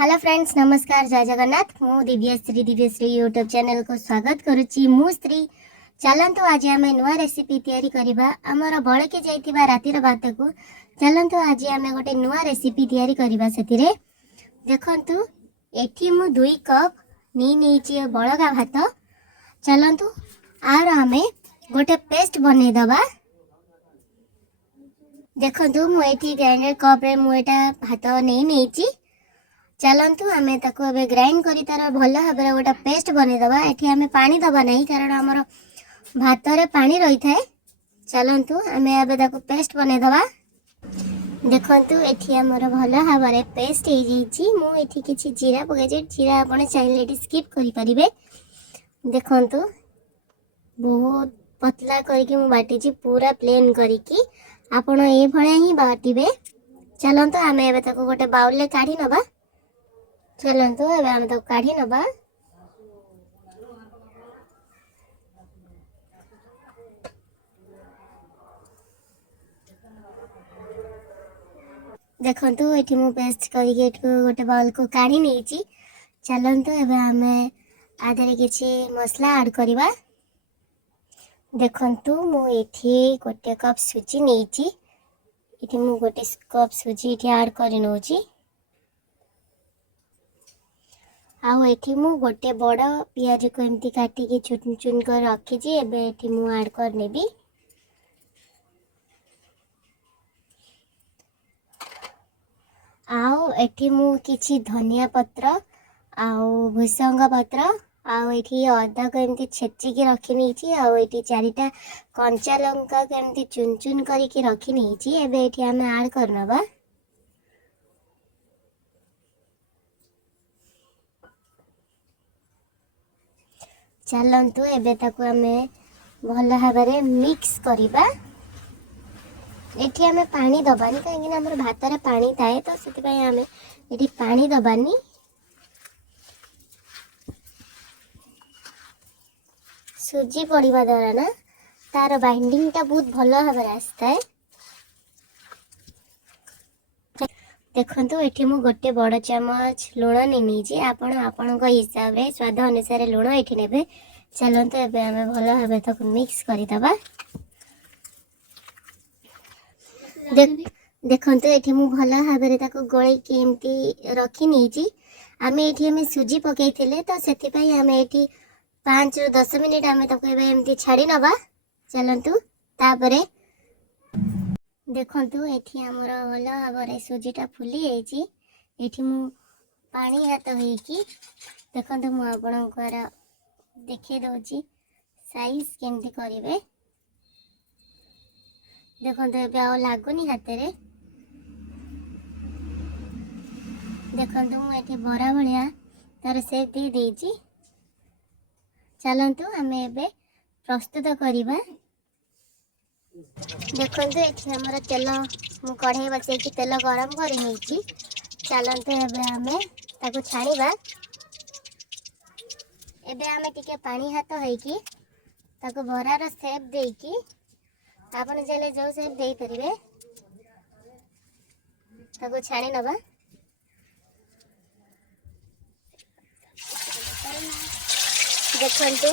Hello friends, नमस्कार, जय जगन्नाथ। मु दिव्यश्री यूट्यूब चैनल को स्वागत करुच्ची। मु श्री चलतु आज आम नुआ रेसिपी तैयारी करबा। आमर बळकी जाइतिबा रातिर भात को चलतु आज आम गोटे नुआ रेसिपी तैयारी करबा। सेतिरे देखंतु एठी मु 2 कप नी बळगा भात। चलतु आर आमे गोटे पेस्ट बनै दबा। देखंतु मु एठी ग्राइंडर कप रे मु एटा भात नेची। चलतु आम ताको ए ग्राइंड करी तार भल भाव गोटे पेस्ट बनै दबा। एठी आमे पानी दबा नहीं, कारण हमर भात रे पानी रही थाए। चलतु आम ए ताको पेस्ट बनै दबा। देखंतु एठी हमर भल भाव पेस्ट हो जाइछि। मु एठी किछि जीरा पकाइछि। जीरा आपण चाहिले एठी स्किप करि परिबे। देखंतु बहुत पतला करके मु बाटिछि, पूरा प्लेन करके आपण ए भळे ही बाटिबे। चलतु आम ए ताको गोटे बाउल ले काढी नबा। चलतु अब आम तो काढ़ी नबा। देखंतु एठी मु पेस्ट करके गोटे बाउल को काढ़ी नेची। चलतु अब आम आधे किछि मसला ऐड करबा। देखंतु मु एठी गोटे कप सुजी नेची। एठी मु गोटे कप सुजी एठी ऐड करि नउची। आउ एठी मु गोटे बड़ पियाज को एमती काटिकी चुन चुन कर रखी। एबे एठी मु ऐड कर नेबी। आउ एठी मु किछि धनिया पत्र आउ भुसंग पत्र आउ एठी अदा को एमती छेची के रखी नेछि। आउ एठी 4टा कंचा लंका को एमती चुन चुन करके रखी नेछि। एबे एठी हम ऐड करनबा। चलतु एबे ताको आमे भल भाव मिक्स करिबा। एठी आमे पानी दबानी, कहीं हमर भात रे पानी थाए, तो सेति पय आमे एठी पानी दबानी। सुजी पड़िबा द्वारा ना तार बाइंडिंग टा बहुत भल भाव आसता है। देखंतु एठी मु गोटे बड़ चमच लूण नेनी। आपण आपणक हिसाब रे स्वाद अनुसार लूण एठी नेबे। चलतु एबे आमे भल भाव ताको मिक्स करि दबा। देखंतु एठी मु भल भाव रे ताको गोळे के एमती रखी नेची। आमे एठी आमे सुजी पकेइथिले, तो सेति पय आमे एठी 5 ରୁ 10 मिनिट आमे ताको एबे एमती छाडी नबा। चलतु तापरे देखंतु एठी हमर भल भाव रे सुजीटा फुली जाइछि। एठी मु पानी हाथ होइकी देखंतु मु आपणकर देखे दउछि साइज केमती करिवे। देखंतु एबे आ लागुनी हाथ रे। देखंतु मु एठी बरा भलिया तार शेप दे देछि। चलंतु आमे एबे प्रस्तुत करिबा। देखंतु एठी हमर तेल मु कढ़ाई बसै कि तेल गरम करि नेछि। चलंतु एबे आमे ताको छाणीबा। एबे आमे टिके पानी हाथ होइकी ताको बरार शेप देइकी आपण जेले जो शेप देइ परिबे ताको छाणी नबा। देखंतु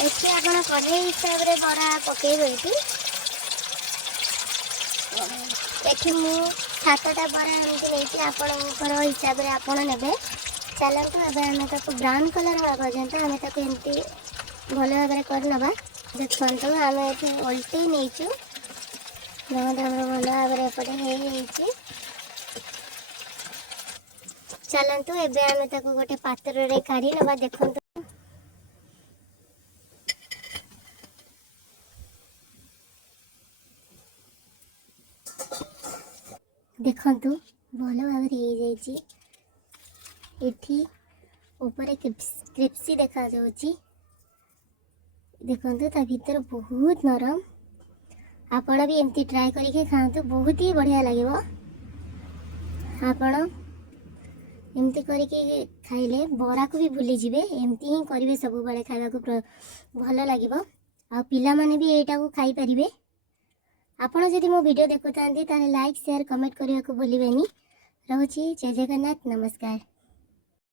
एठी आपण कढ़ाई हिसाब रे बड़ा पकेइबे। एठी मु 7टा बड़ा एमती नेछि, आपणकर हिसाब रे आपण नेबे। चलंतु एबे आमे ताको ब्राउन कलर होवा पर्यंत आमे ताको एमती भल भाव रे कर नबा। देखंतु आमे एठी उल्टी नेछु। जहां हमर भल भाव रे पटे हे हेछि। चलंतु एबे आमे ताको गोटे पात्र रे काढी नबा। देखंतु देखंतु भल भाव रे हे जाइछि। एठी ऊपर क्रिप्सी देखा जाउछि। देखंतु ता भीतर बहुत नरम। आपण भी एमती ट्राई करके खांतु, बहुत ही बढ़िया लागिवो। आपण एमती करके खाइले बरा को भी भूली जिवे। एमती ही करिवे सब बेले खाइबा को भल लागिवो। आ पिला माने भी एटा को खाई परिबे। आपण जदि मो वीडियो देखुतांती ताले लाइक शेयर कमेंट करिया को भूलिबेनी। ରହୁଛି। ଜୟ ଜଗନ୍ନାଥ, ନମସ୍କାର।